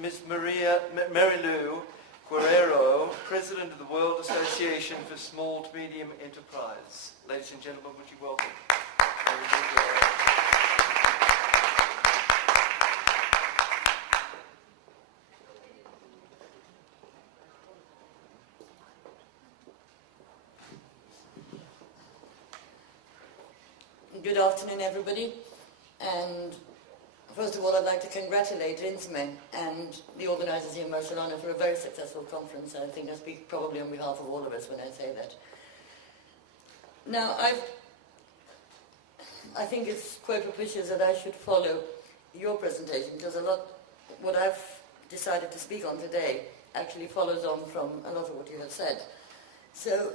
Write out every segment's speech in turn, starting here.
Ms. Marilou Guerrero, President of the World Association for Small to Medium Enterprise. Ladies and gentlemen, would you welcome? Good afternoon, everybody. And first of all, I'd like to congratulate SME and the organisers here in Barcelona for a very successful conference. I think I speak probably on behalf of all of us when I say that. Now, I think it's quite propitious that I should follow your presentation, because what I've decided to speak on today actually follows on from a lot of what you have said. So,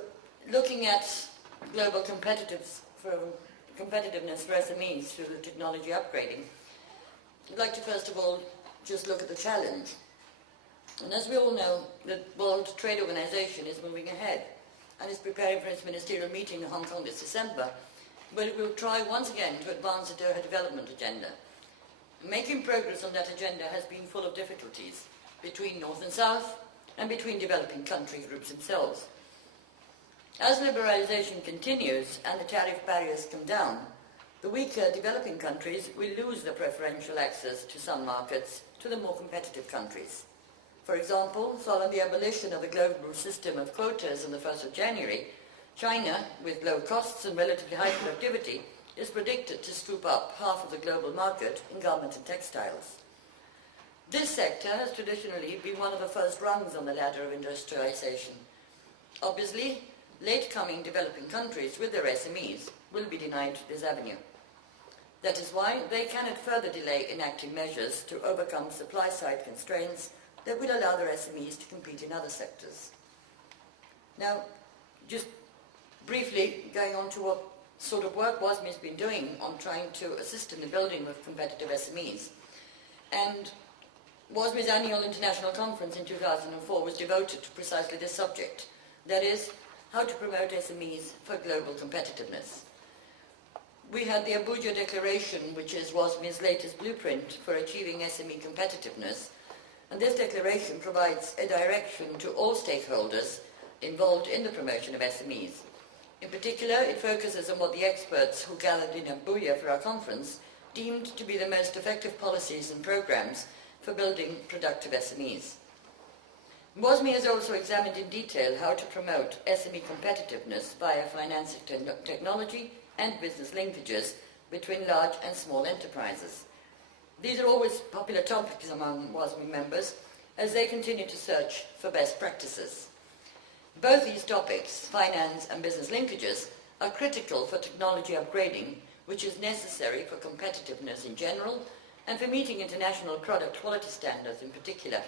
looking at global competitiveness for SMEs through the technology upgrading, I'd like to first of all just look at the challenge. And as we all know, the World Trade Organization is moving ahead and is preparing for its ministerial meeting in Hong Kong this December, but it will try once again to advance the Doha development agenda. Making progress on that agenda has been full of difficulties between North and South and between developing country groups themselves. As liberalization continues and the tariff barriers come down, the weaker developing countries will lose their preferential access to some markets to the more competitive countries. For example, following the abolition of the global system of quotas on the 1st of January, China, with low costs and relatively high productivity, is predicted to scoop up half of the global market in garments and textiles. This sector has traditionally been one of the first rungs on the ladder of industrialization. Obviously, late-coming developing countries with their SMEs will be denied this avenue. That is why they cannot further delay enacting measures to overcome supply-side constraints that will allow their SMEs to compete in other sectors. Now, just briefly going on to what sort of work WASME has been doing on trying to assist in the building of competitive SMEs. And WASME's annual international conference in 2004 was devoted to precisely this subject, that is, how to promote SMEs for global competitiveness. We had the Abuja Declaration, which is WASME's latest blueprint for achieving SME competitiveness, and this declaration provides a direction to all stakeholders involved in the promotion of SMEs. In particular, it focuses on what the experts who gathered in Abuja for our conference deemed to be the most effective policies and programs for building productive SMEs. WASME has also examined in detail how to promote SME competitiveness via financing technology and business linkages between large and small enterprises. These are always popular topics among WASME members as they continue to search for best practices. Both these topics, finance and business linkages, are critical for technology upgrading, which is necessary for competitiveness in general and for meeting international product quality standards in particular.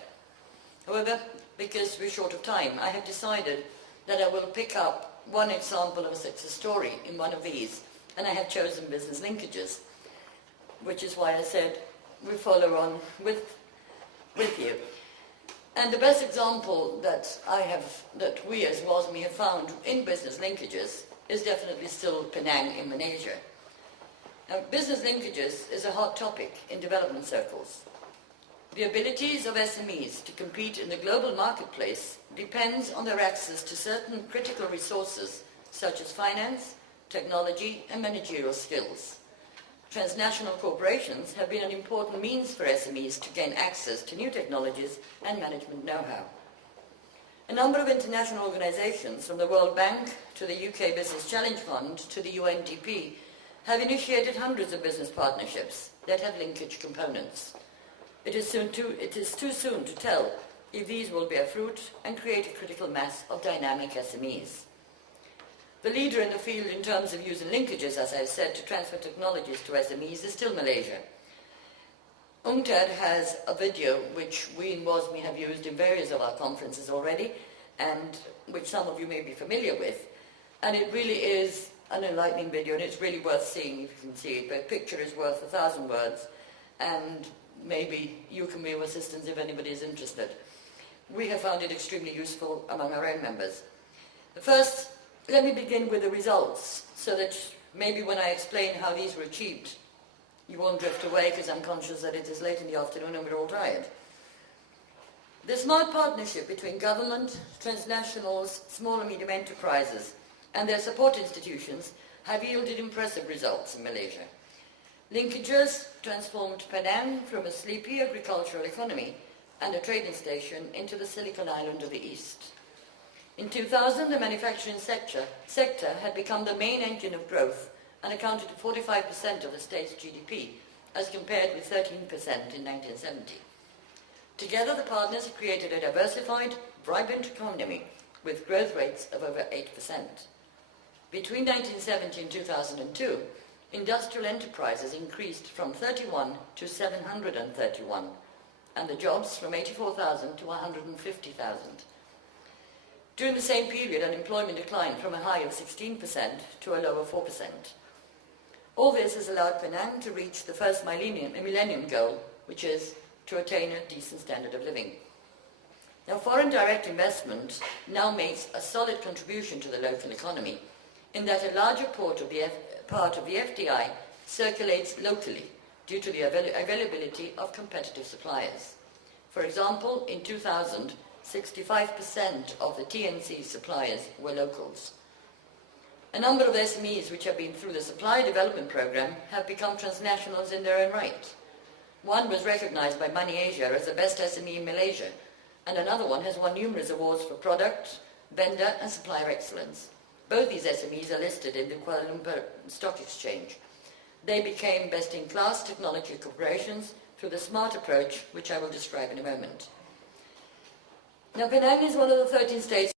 However, because we're short of time, I have decided that I will pick up one example of a success story in one of these, and I have chosen business linkages, which is why I said we follow on with you. And the best example that we as WASME have found in business linkages is definitely still Penang in Malaysia. Now, business linkages is a hot topic in development circles. The abilities of SMEs to compete in the global marketplace depends on their access to certain critical resources such as finance, technology and managerial skills. Transnational corporations have been an important means for SMEs to gain access to new technologies and management know-how. A number of international organizations, from the World Bank to the UK Business Challenge Fund to the UNDP, have initiated hundreds of business partnerships that have linkage components. It is too soon to tell if these will bear fruit and create a critical mass of dynamic SMEs. The leader in the field in terms of using linkages, as I've said, to transfer technologies to SMEs is still Malaysia. UNCTAD has a video which we in WASME have used in various of our conferences already, and which some of you may be familiar with. And it really is an enlightening video, and it's really worth seeing if you can see it. But a picture is worth 1,000 words, and maybe you can be of assistance if anybody is interested. We have found it extremely useful among our own members. First, let me begin with the results, so that maybe when I explain how these were achieved, you won't drift away, because I'm conscious that it is late in the afternoon and we're all tired. The smart partnership between government, transnationals, small and medium enterprises and their support institutions have yielded impressive results in Malaysia. Linkages transformed Penang from a sleepy agricultural economy and a trading station into the Silicon Island of the East. In 2000, the manufacturing sector had become the main engine of growth and accounted for 45% of the state's GDP, as compared with 13% in 1970. Together, the partners have created a diversified, vibrant economy with growth rates of over 8%. Between 1970 and 2002, industrial enterprises increased from 31 to 731, and the jobs from 84,000 to 150,000. During the same period, unemployment declined from a high of 16% to a low of 4%. All this has allowed Penang to reach the first millennium goal, which is to attain a decent standard of living. Now, foreign direct investment now makes a solid contribution to the local economy, in that a larger part of the FDI circulates locally due to the availability of competitive suppliers. For example, in 2000, 65% of the TNC suppliers were locals. A number of SMEs which have been through the Supply Development Program have become transnationals in their own right. One was recognized by Money Asia as the best SME in Malaysia, and another one has won numerous awards for product, vendor and supplier excellence. Both these SMEs are listed in the Kuala Lumpur Stock Exchange. They became best-in-class technology corporations through the smart approach, which I will describe in a moment. Now, Penang is one of the 13 states